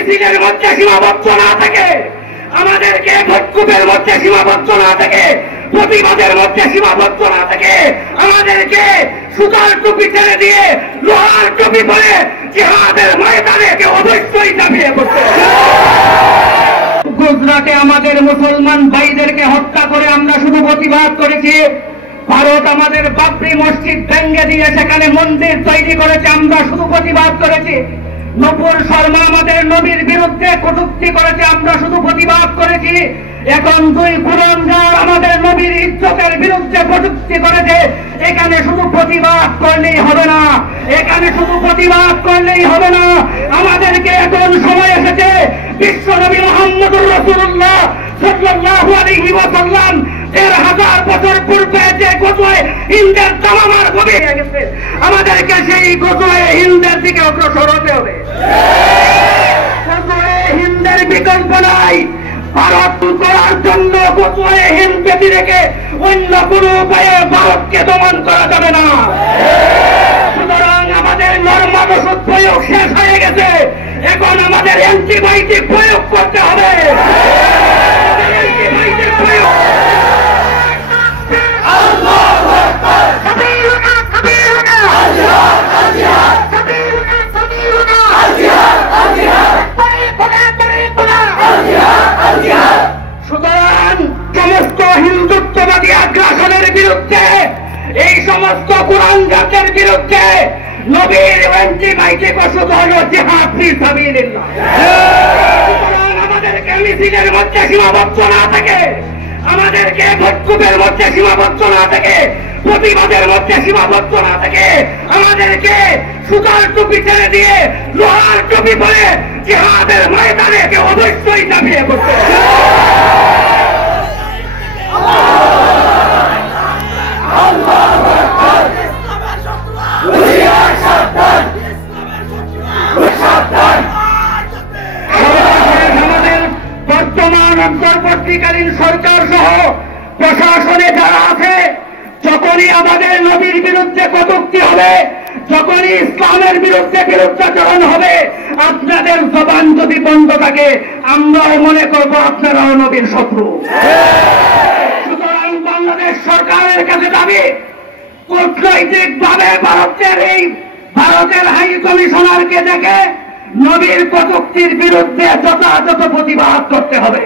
মিছিলের মধ্যে সীমাবদ্ধ না থাকে, আমাদেরকে ভোটকুপের মধ্যে সীমাবদ্ধ না থাকে, প্রতিবাদের মধ্যে সীমাবদ্ধ না থাকে, আমাদেরকে সুতার টুপি ছেড়ে দিয়ে লোহার টুপি পরে জিহাদের ময়দানে অবশ্যই ঝাঁপিয়ে পড়তে হবে। গুজরাটে আমাদের মুসলমান ভাইদেরকে হত্যা করে আমরা শুধু প্রতিবাদ করেছি। ভারত আমাদের বাবরি মসজিদ ভেঙে দিয়ে সেখানে মন্দির তৈরি করেছে, আমরা শুধু প্রতিবাদ করেছি। নূপুর শর্মা আমাদের নবীর বিরুদ্ধে কটূক্তি করেছে, আমরা শুধু প্রতিবাদ করেছি। এখন দুই কুরআনগার আমাদের নবীর ইজ্জতের বিরুদ্ধে কটূক্তি করেছে। এখানে শুধু প্রতিবাদ করলেই হবে না, এখানে শুধু প্রতিবাদ করলেই হবে না, আমাদেরকে এখন সময় এসেছে বিশ্ব নবী মুহাম্মদুর রাসূলুল্লাহ সাল্লাল্লাহু আলাইহি ওয়াসাল্লাম ১,৫০০ বছর পূর্বে যে গজওয়ে হিন্দের তামামার গভীর হয়ে গেছে, আমাদেরকে সেই গজওয়ে হিন্দের দিকে অগ্রসর হতে হবে। গজওয়ে হিন্দের বিকল্প নাই। ভারত করার জন্য গজওয়ে হিন্দ ব্যতি রেখে অন্য কোন উপায়ে ভারতকে দমন করা যাবে না। সুতরাং আমাদের নরমাল ওষুধ প্রয়োগ শেষ হয়ে গেছে, এখন আমাদের অ্যান্টিবায়োটিক প্রয়োগ করতে হবে। অ্যান্টিবায়োটিক প্রয়োগ সমস্ত হিন্দুত্ববাদী আগ্রাসনের বিরুদ্ধে, এই সমস্ত কুরআনগারদের বিরুদ্ধে নবীর অ্যান্টিবায়োটিক ওষুধ হল জিহাদ ফি সাবিলিল্লাহ। সুতরাং আমাদেরকে মিছিলের মধ্যে সীমাবদ্ধ না থাকে, আমাদেরকে ভোটকুপের মধ্যে সীমাবদ্ধ না থাকে, প্রতিবাদের মধ্যে সীমাবদ্ধ না থাকে, আমাদেরকে সুতার টুপি ছেড়ে দিয়ে লোহার টুপি পরে জিহাদের ময়দানে অবশ্যই ঝাঁপিয়ে পড়তে হবে। আমাদের বর্তমান অন্তর্বর্তীকালীন সরকার সহ প্রশাসনে যারা আছে, যখনই আমাদের নবীর বিরুদ্ধে কটূক্তি হবে, যখনই ইসলামের বিরুদ্ধে বিরুদ্ধাচরণ হবে, আপনাদের জবান যদি বন্ধ থাকে, আমরাও মনে করব আপনারাও নবীর শত্রু। সুতরাং বাংলাদেশ সরকারের কাছে দাবি, কূটনৈতিক ভাবে ভারতের হাই কমিশনারকে দেখে নবীর কটূক্তির বিরুদ্ধে যথাযথ প্রতিবাদ করতে হবে।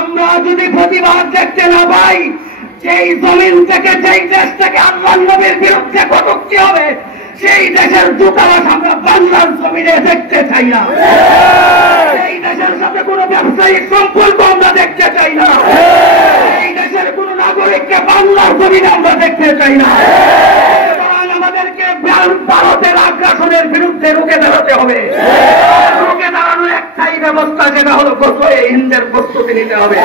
আমরা যদি প্রতিবাদ দেখতে না পাই, যেই জমিন থেকে, যেই দেশ থেকে আল্লাহর নবীর বিরুদ্ধে কটূক্তি হবে, সেই দেশের দূতাবাস আমরা বাংলার জমিনে দেখতে চাই না। সেই দেশের সাথে কোনো ব্যবসায়িক সম্পর্ক আমরা দেখতে চাই না। এই দেশের কোন নাগরিককে বাংলার জমিনে আমরা দেখতে চাই না। আমাদেরকে ভারতের আগ্রাসনের বিরুদ্ধে রুখে দাঁড়াতে হবে। রুখে দাঁড়ানোর একটাই ব্যবস্থা, যেটা হলো গজওয়ে হিন্দের প্রস্তুতি নিতে হবে।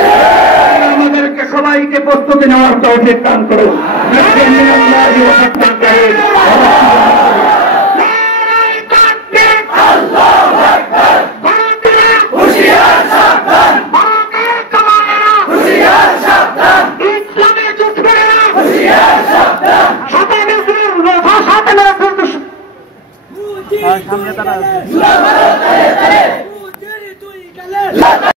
আমাদেরকে সবাইকে প্রস্তুতি নেওয়ার তৌফিক দান করুন। সামনে তারা